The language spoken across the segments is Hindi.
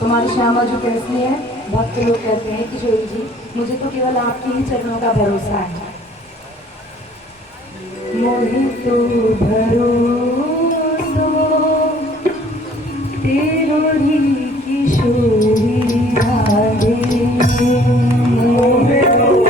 तुम्हारी श्यामा जो कैसी है, भक्त लोग कहते हैं किशोरी जी, मुझे तो केवल आपके ही चरणों का भरोसा है। मोहि तो भरोसा तेरो ही किशोरी राधे। मोहि तो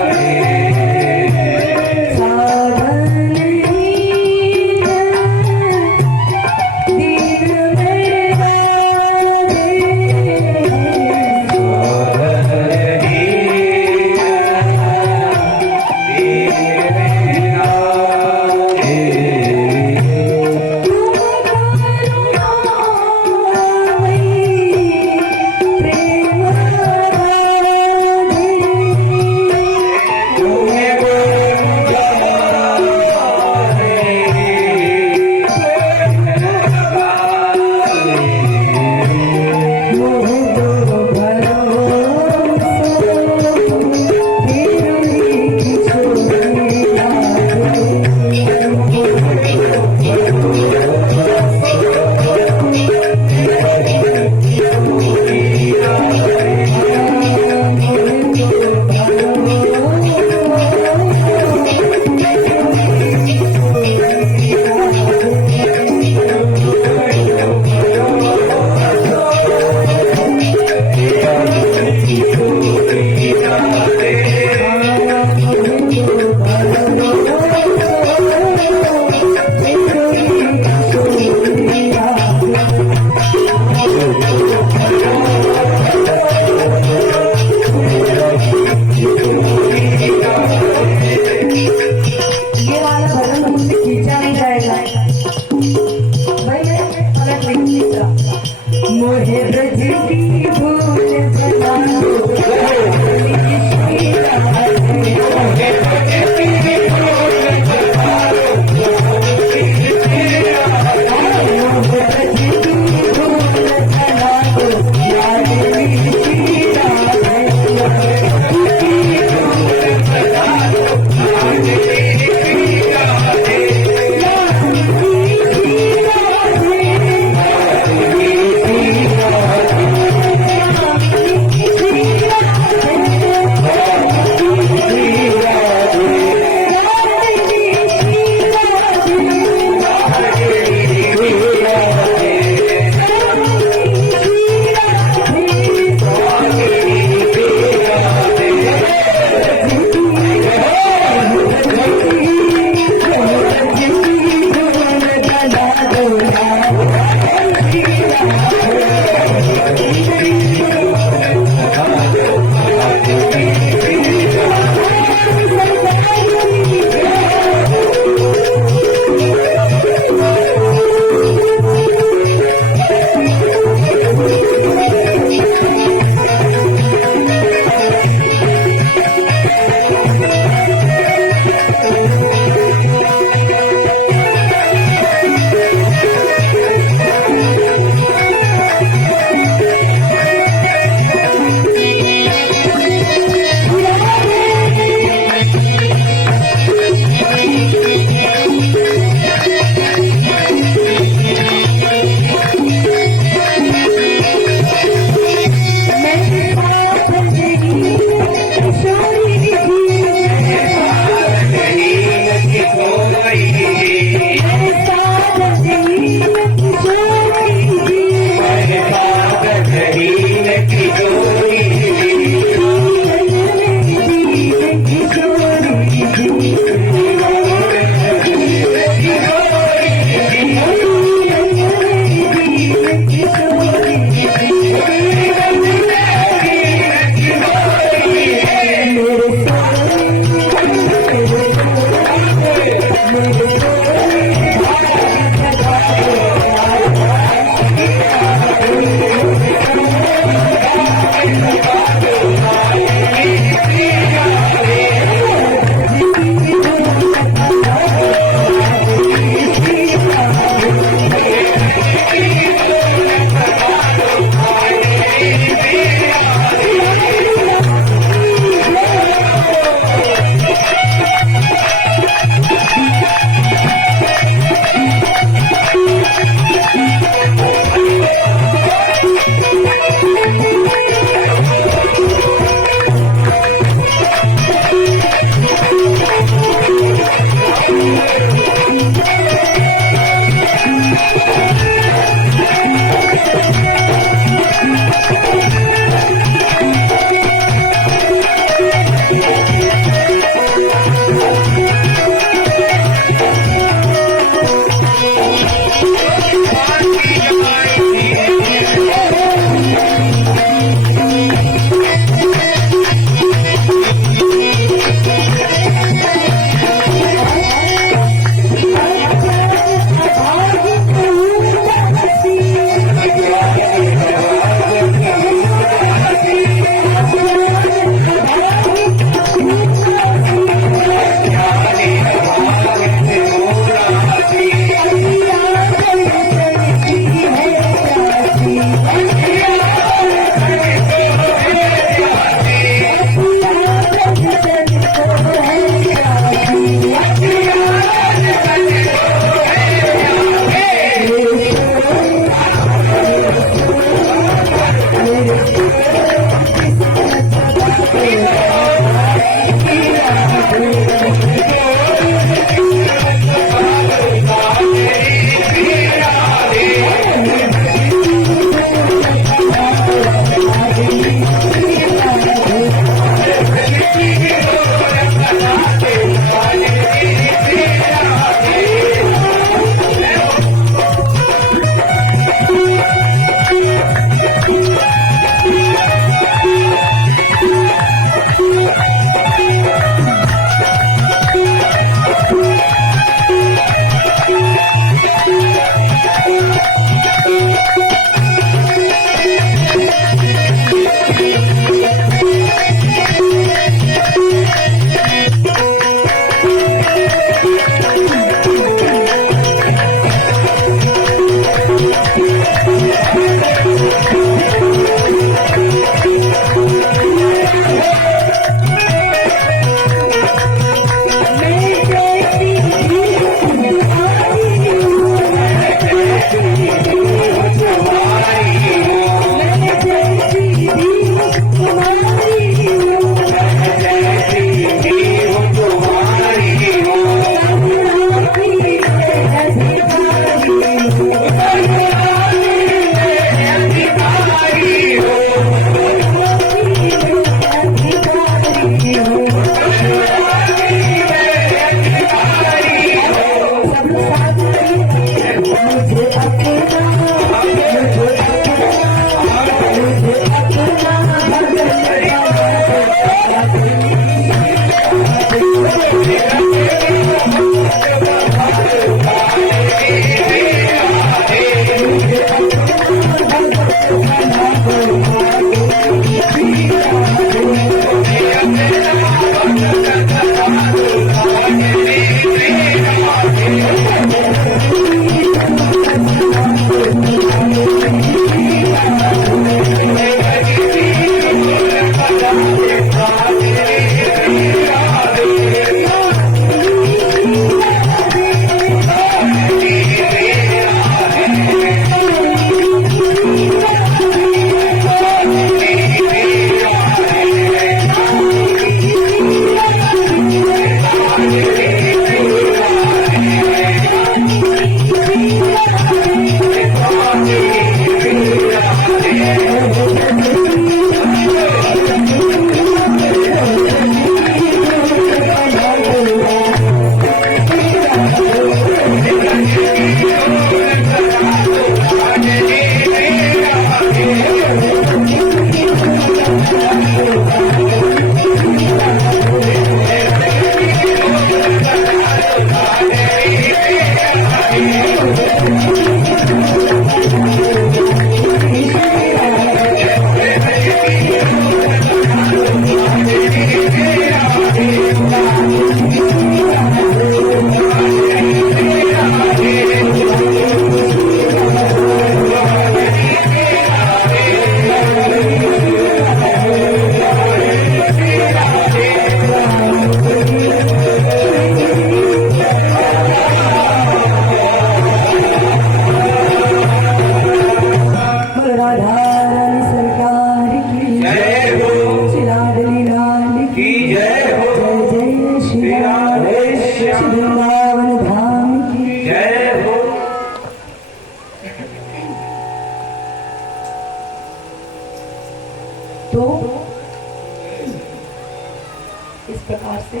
इस प्रकार से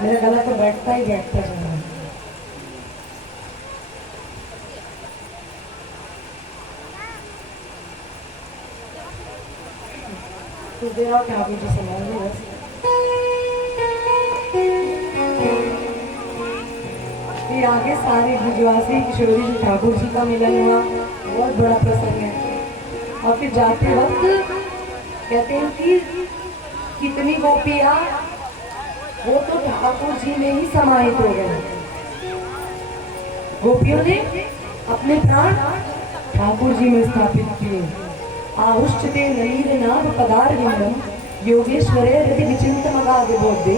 मेरा गला तो बैठता ही बैठता जा रहा है। तो देर और क्या मुझे समझ नहीं बस। ये आगे सारे ब्रजवासी किशोरी जी ठाकुर जी का मिलन हुआ, बहुत बड़ा प्रसंग है। और फिर जाते वक्त कहते हैं कि कितनी गोपियां वो तो ठाकुर जी में ही समाहित हो गए। गोपियों ने अपने प्राण ठाकुर जी में स्थापित किए। आहुष्टते नलीर नाम पदारविंदम योगेश्वरे यदि विचिंतमगाद बोधे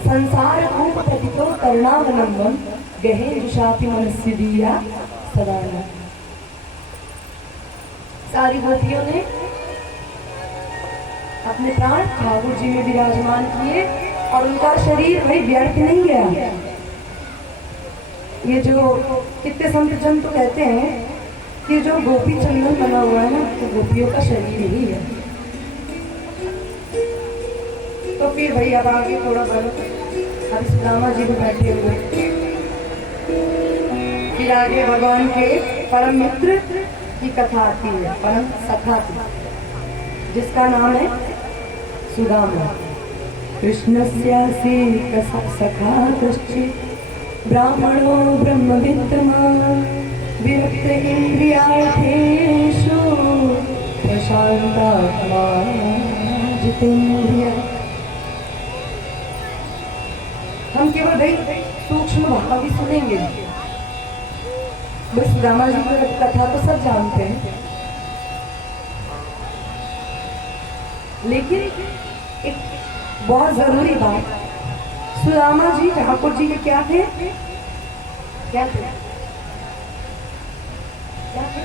संसार रूप प्रतितो करुणावलंबम गहे जुषाति मनस्य दिया सदा। सारी गोपियों ने अपने प्राण ठाकुर जी में विराजमान किए और उनका शरीर भाई व्यर्थ नहीं गया। ये जो कितने संत जन तो कहते हैं कि जो गोपी चंदन बना हुआ है ना, तो गोपियों का शरीर ही है। तो फिर भाई अब आगे थोड़ा बढ़ो, अभी सुदामा जी भी बैठे हुए। फिर आगे भगवान के परम मित्र की कथा आती है, परम सखा की, जिसका नाम है सुदामा। कृष्णस्यासि सखा कश्चित् ब्राह्मणो ब्रह्मविद्वान् विमुक्त इन्द्रियार्थेषु प्रशान्तात्मा जितेन्द्रियः। हम केवल भाई सूक्ष्म भाव भी सुनेंगे। बस सुदामा जी की कथा तो सब जानते हैं, लेकिन एक बहुत जरूरी बात, सुदामा जी ठाकुर जी के क्या थे? क्या थे? क्या थे?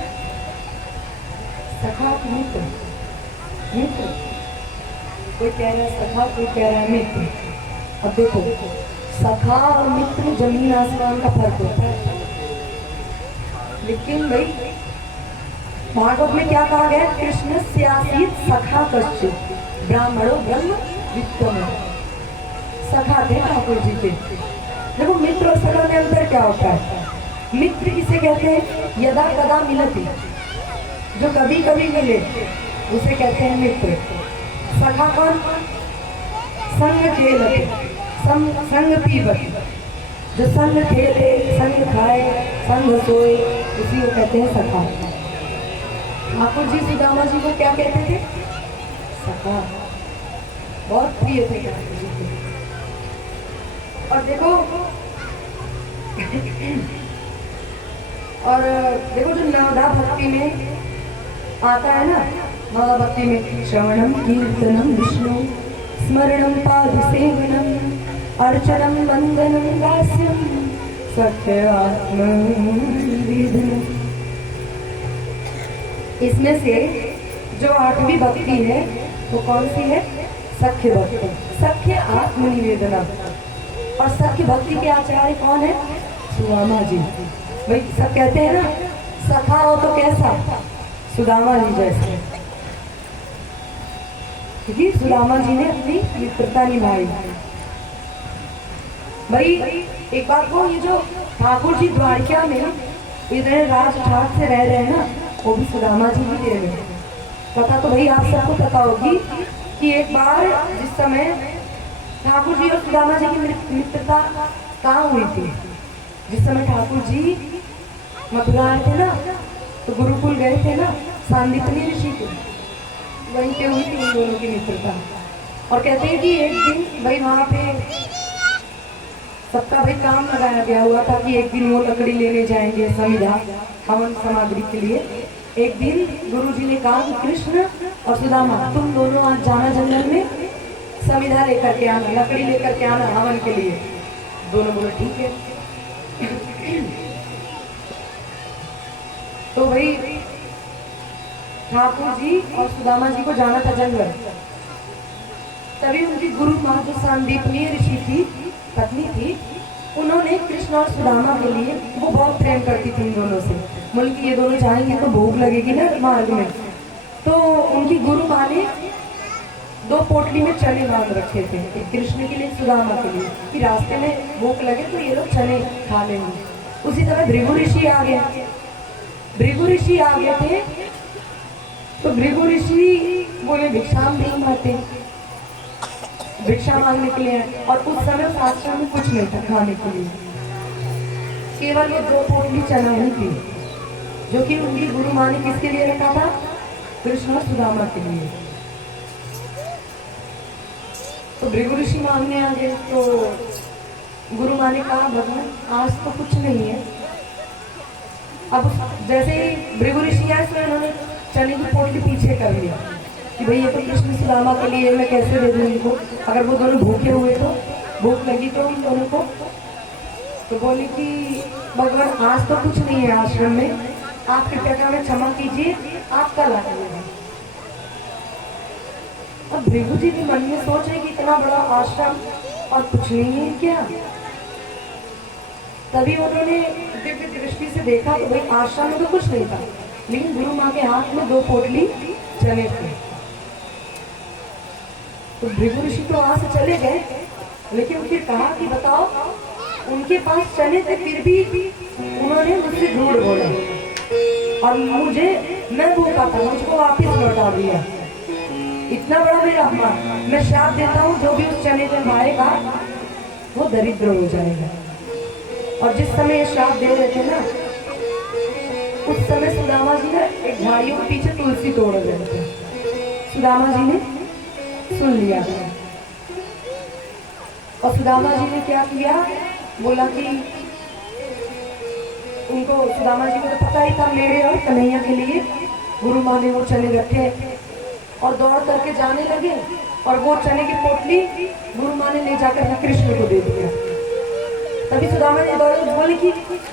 सखा मित्र। मित्र, कोई कह रहा है सखा, कोई कह रहा है मित्र। अब देखो, सखा और मित्र जमीन आसमान का फर्क होता है। लेकिन भाई भागवत में क्या कहा गया? कृष्ण स्यासीत सखा कश्चित् ब्राह्मणो ब्रह्म विद्वान्। सखा थे ठाकुर जी के। देखो, मित्र और सखा में अंतर क्या होता है? मित्र किसे कहते हैं? यदा कदा मिलती, जो कभी कभी मिले उसे कहते हैं मित्र। सखा कौन? संग खेलते, संग पीबत, जो संग खेले, संग खाए, संग सोए, उसी को कहते हैं सखा। ठाकुर जी सुदामा जी को क्या कहते थे? सखा। बहुत प्रिय थे ठाकुर जी के। और देखो और देखो, जो नवदा भक्ति में आता है ना, नवदा भक्ति में श्रवणम कीर्तनम विष्णु स्मरणम पाद सेवनम अर्चनम वंदनम दास्यम सत्य आत्म निवेदनम। इसमें से जो आठवीं भक्ति है वो कौन सी है? सख्य भक्ति, सख्य आत्म निवेदनम। और सख्य भक्ति के आचार्य कौन है? सुदामा जी। भाई सब कहते हैं ना, सखा हो तो कैसा? सुदामा जी जैसे। क्योंकि सुदामा जी ने अपनी मित्रता निभाई। भाई एक बात को, ये जो ठाकुर जी द्वारका में इधर राज ठाट से रह रहे हैं ना, वो भी सुदामा जी ही दे रहे हैं। कथा तो भाई आप सबको पता होगी कि एक बार जिस समय ठाकुर जी और सुदामा जी की मित्रता कहाँ हुई थी? जिस समय ठाकुर जी मथुरा आए थे ना, तो गुरुकुल गए थे ना, सांदीपनी ऋषि के, वहीं पे हुई थी उन दोनों की मित्रता। और कहते हैं कि एक दिन भाई वहाँ पे सबका भाई काम लगाया गया हुआ था कि एक दिन वो लकड़ी लेने जाएंगे समिधा हवन सामग्री के लिए। एक दिन गुरु जी ने कहा कि कृष्ण और सुदामा तुम दोनों आज जाना जंगल में, समिधा लेकर के आना, लकड़ी लेकर के आना हवन के लिए। दोनों बोले ठीक है। तो भाई ठाकुर जी और सुदामा जी को जाना था जंगल। तभी उनकी गुरु माँ जो सांदीपनी ऋषि की पत्नी थी, उन्होंने कृष्ण और सुदामा के लिए, वो बहुत प्रेम करती थी इन दोनों से, बोली कि ये दोनों जाएंगे तो भूख लगेगी ना मार्ग में। तो उनकी गुरु माँ ने दो पोटली में चने बांध रखे थे, एक कृष्ण के लिए, एक सुदामा के लिए, कि रास्ते में भूख लगे तो ये लोग चने खा लेंगे। उसी तरह भृगु ऋषि आ गया। भृगु ऋषि आ गए थे तो भृगु ऋषि बोले भिक्षाम नहीं मारते, भिक्षा मांगने के लिए। और उस समय उस आश्रम में कुछ नहीं था खाने के लिए, केवल ये दो पोटली चना ही थी, जो कि उनकी गुरु माँ ने किसके लिए रखा था? कृष्ण और सुदामा के लिए। तो भृगु ऋषि मांगने आ गए तो गुरु माँ ने कहा भगवान आज तो कुछ नहीं है। अब जैसे ही भृगु ऋषि आए तो उन्होंने चने की पोटली पीछे कर लिया कि भाई ये तो कृष्ण सुदामा के लिए, मैं कैसे दे दूँ इनको, अगर वो दोनों भूखे हुए तो, भूख लगी तो इन दोनों को। तो बोले कि भगवान आज तो कुछ नहीं है आश्रम में, आप कृपया कर हमें क्षमा कीजिए, आप कल आ जाइए। अब भृगु जी भी मन में सोच रहे कि इतना बड़ा आश्रम और कुछ नहीं है क्या। तभी उन्होंने दिव्य दृष्टि से देखा तो भाई आश्रम में तो कुछ नहीं था, लेकिन गुरु माँ के हाथ में दो पोटली चने थे। तो भृगु ऋषि तो वहां से चले गए, लेकिन फिर कहा कि बताओ उनके पास चने थे फिर भी उन्होंने मुझसे झूठ बोला और मुझे, मैं भूखा था, मुझको वापिस लौटा दिया। इतना बड़ा मेरा अपमान। मैं श्राप देता हूँ जो भी उस चने में खाएगा वो दरिद्र हो जाएगा। और जिस समय ये श्राप दे रहे थे ना, उस समय सुदामा जी ने एक झाड़ियों के पीछे तुलसी तोड़ रहे थे। सुदामा जी ने सुन लिया और सुदामा जी ने क्या किया, बोला कि उनको, सुदामा जी को तो पता ही था मेरे और कन्हैया के लिए गुरु माँ ने वो चने रखे, और दौड़ करके जाने लगे और वो चने की पोटली गुरु माँ ने ले जाकर कृष्ण को दे दिया। तभी सुदामा जी दौड़े बोले कि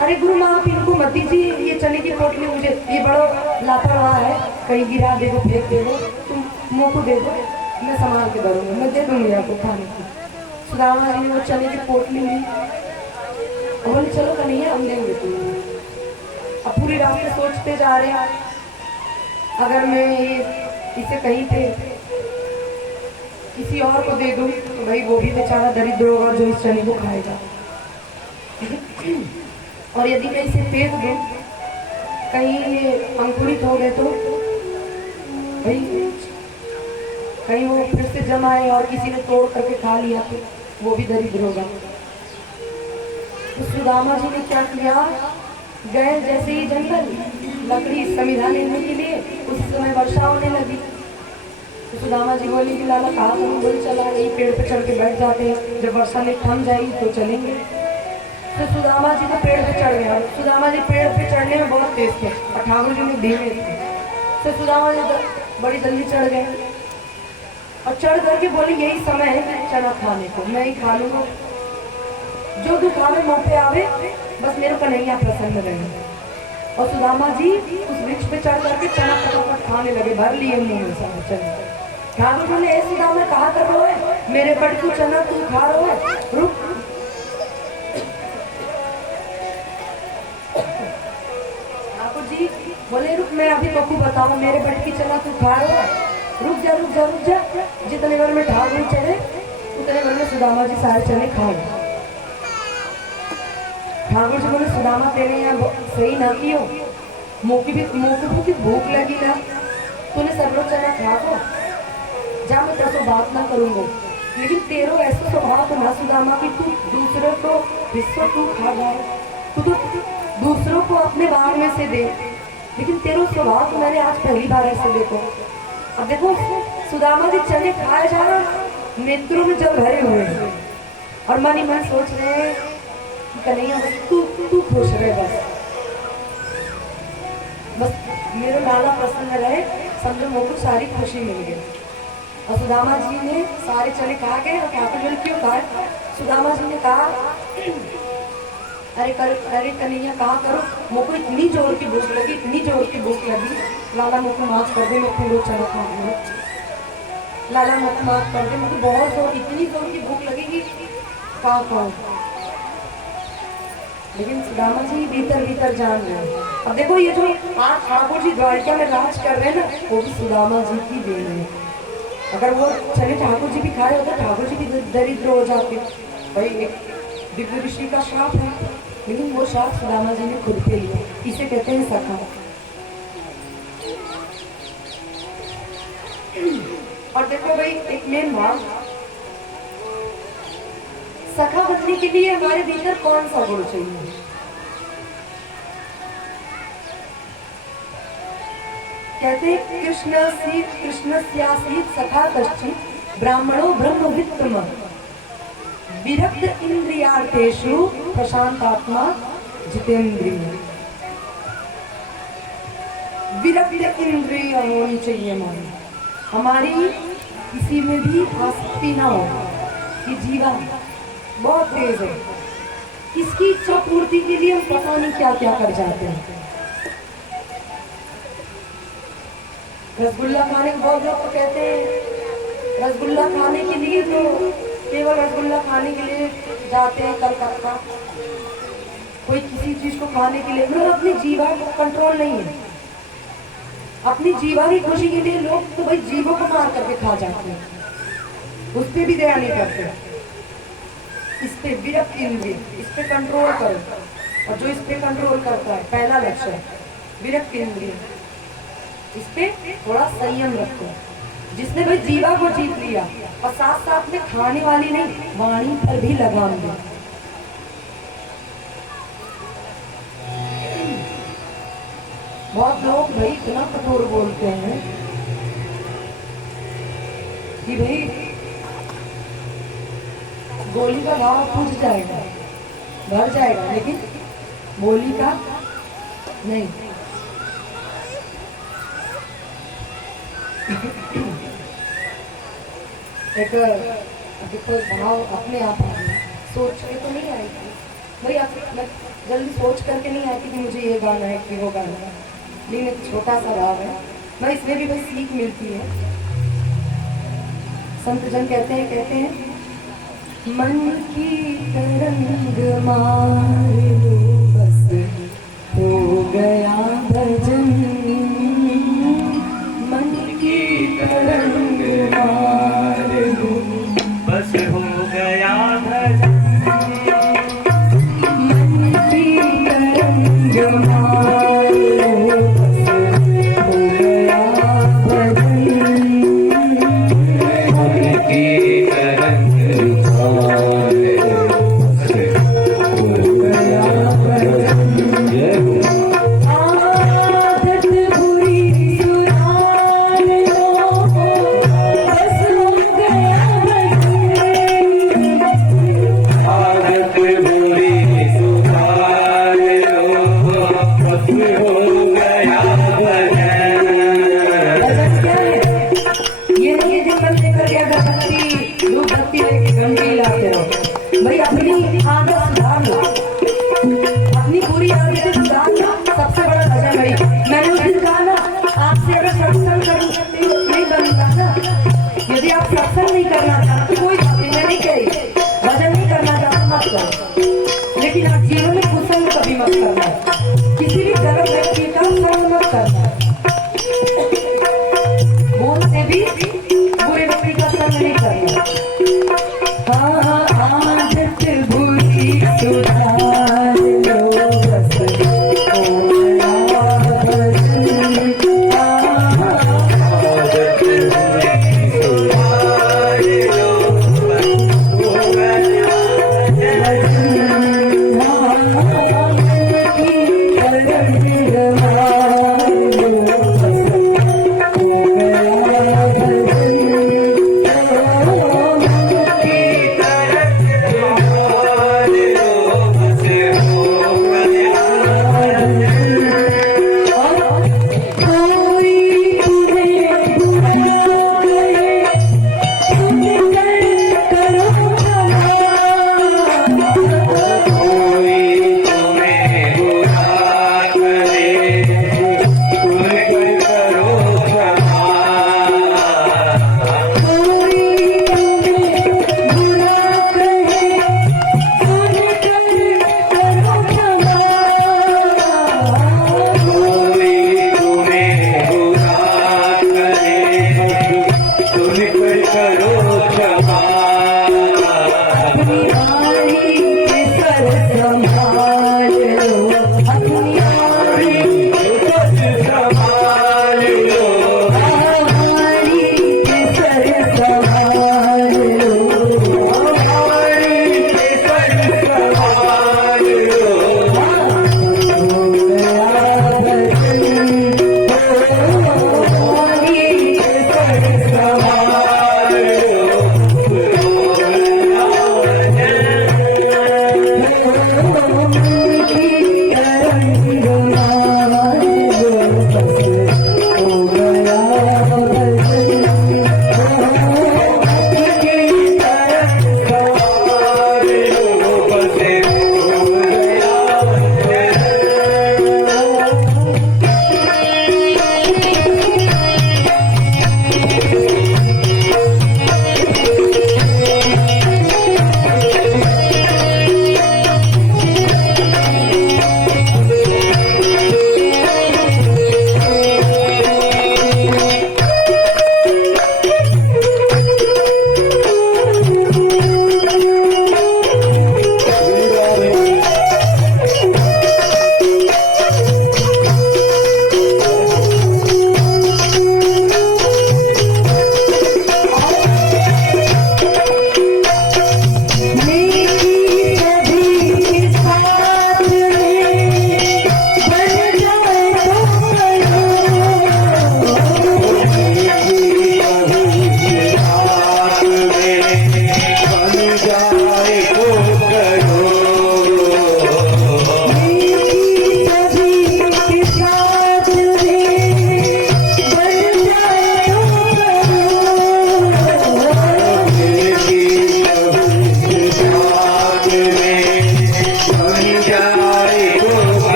अरे गुरु माँ आप इनको मत दीजिए, ये चने की पोटली मुझे, ये बड़ा लापरवाह है, कहीं गिरा दे दो, फेंक दे दो, तुम मुँह को दे दो, मैं संभाल के धरूंगा, मैं दे दूंगी आपको खाने की। सुदामा जी ने वो चने की पोटली ली और बोले चलो कन्हैया हम देंगे तुम्हें। अब पूरी रात में सोचते जा रहे हैं अगर मैं ये इसे कहीं पे किसी और को दे दूं तो भाई वो भी बेचारा दरिद्र होगा जो इस चने को खाएगा, और यदि मैं इसे फेंक दूं कहीं ये अंकुरित हो गए तो भाई कहीं वो फिर से जमाए और किसी ने तोड़ करके खा लिया तो वो भी दरिद्र होगा। तो सुदामा जी ने क्या किया, गए जैसे ही जंगल लकड़ी समिधा लेने के लिए, उस समय वर्षा होने लगी। तो सुदामा जी बोले कि लाला कहा करूँ, बोले चला यही पेड़ पे चढ़ के बैठ जाते हैं, जब वर्षा नहीं थम जाएगी तो चलेंगे। तो सुदामा जी तो पेड़ पे चढ़ गए, और सुदामा जी पेड़ पे चढ़ने में बहुत तेज थे और ठाकुर जी में धीमे थे। तो सुदामा जी बड़ी जल्दी चढ़ गए और चढ़ करके बोले यही समय है चना खाने को, मैं ही खा लूँगा, जो दुख आवे मुँह पे आवे, बस मेरे कन्हैया प्रसन्न रहे। और सुदामा जी उस वृक्ष पे चढ़ करके चना फटाफट खाने लगे, भर लिए मुंह में सारा चना। ठाकुर बोले ऐ सुदामा कहा कर रहे हो, मेरे बड़ को चना तू खा रहे हो, रुक। ठाकुर जी बोले रुक, मैं अभी बकू बताऊं, मेरे बड़ की चना तू खा रहे हो, रुक जा रुक जा रुक जा। जितने भर में ठाकुर चले उतने भर में सुदामा जी सारे चने खाए। ठाकुर जी बोले सुदामा तेरे यहाँ सही ना कियो, मुँह की भी भूख लगी ना, तूने सब लोग चना खा को जा, मैं तेरे से बात ना करूँगा, लेकिन तेरो ऐसा स्वभाव तो ना सुदामा कि तू दूसरों को हिस्सा तू खा जाए, तू तो दूसरों को अपने बाग में से दे, लेकिन तेरा स्वभाव तो मैंने आज पहली बार ऐसे देखो। अब देखो सुदामा जी चने खाए जा रहे, नेत्रों में जल भरे हुए हैं और मन ही मन सोच रहे हैं कन्हैया बस तू खुश रहे, बस मेरा लाला प्रसन्न रहे, समझो मुझको सारी खुशी मिल गई। और सुदामा जी ने सारे चने खा गए। और ठाकुर जी ने क्यों कहा, सुदामा जी ने कहा अरे कन्हैया कहा करो, मुझको इतनी जोर की भूख लगी, इतनी जोर की भूख लगी, लाला मुझको माफ कर दे, मैं पूरा चना खा लूँगा, लाला मुझको माफ कर दे, मुझको बहुत जोर, इतनी जोर की भूख लगेगी कहाँ खाऊँ। लेकिन सुदामा जी भीतर भीतर जान रहे हैं। अब देखो ये जो आज ठाकुर जी द्वारिका में राज कर रहे हैं ना, वो भी सुदामा जी की देन है। अगर वो चने ठाकुर जी भी खाए होते ठाकुर जी भी दरिद्र हो जाते। भाई एक दिव्य ऋषि का श्राप है, लेकिन वो श्राप सुदामा जी ने खुद पे लिया। इसे कहते हैं सखा। और देखो भाई एक मेन बात, सखा बनने के लिए हमारे भीतर कौन सा गुण चाहिए? कहते हैं कृष्णस्यासीत् सखा कश्चित् ब्राह्मणो ब्रह्मवित्तम विरक्त इंद्रियार्थेषु प्रशांतात्मा जितेंद्रिय। विरक्त इंद्रिय होनी चाहिए हमारी किसी में भी आसक्ति ना हो। कि जीवा बहुत तेज है, इसकी इच्छा पूर्ति के लिए हम पता नहीं क्या क्या कर जाते हैं। रसगुल्ला खाने को बहुत लोग तो कहते हैं रसगुल्ला खाने के लिए तो केवल रसगुल्ला खाने के लिए जाते हैं कलकत्ता, कोई किसी चीज को खाने के लिए, मतलब अपनी जीवा को कंट्रोल नहीं है। अपनी जीवा की खुशी के लिए लोग तो भाई जीवों को मार करके खा जाते हैं, उस पर भी दया नहीं करते। इस पे विरक्त इंद्रिय, इस पे कंट्रोल करो, और जो इस पे कंट्रोल करता है पहला लक्षण विरक्त इंद्रिय, इस पे थोड़ा संयम रखो। जिसने भाई जीवा को जीत लिया और साथ साथ में खाने वाली नहीं वाणी पर भी लगाम दिया। बहुत लोग भाई इतना कठोर बोलते हैं कि भाई गोली का भाव पूछ जाएगा, भर जाएगा, लेकिन बोली का नहीं। एक देखो भाव अपने आप आ गया, सोच के तो नहीं आएगी भाई। आप जल्दी सोच करके नहीं आती कि मुझे ये गाना है कि वो गाना है, लेकिन एक छोटा सा भाव है भाई, इसमें भी भाई सीख मिलती है। संत जन कहते हैं मन की तरंग मार लो बस हो गया भजन, मन की तरंग मार लो बस हो गया भजन, मन की तरंग मार लो बस हो गया भजन, मन की तरंग भाई अपनी आदत सुधार लो, अपनी पूरी आदत सुधार लो, सबसे बड़ा भजन भाई। मैंने उस दिन कहा ना, आपसे अगर सत्संग नहीं बनता ना, यदि आप सत्संग नहीं करना चाहते तो कोई बात नहीं, मैं नहीं कही भजन नहीं करना चाहता मत करो, लेकिन आप जीवन में कुसंग कभी मत करना, किसी भी गलत व्यक्ति का संग मत करना, बोल से भी बुरे व्यक्ति का संग नहीं करना।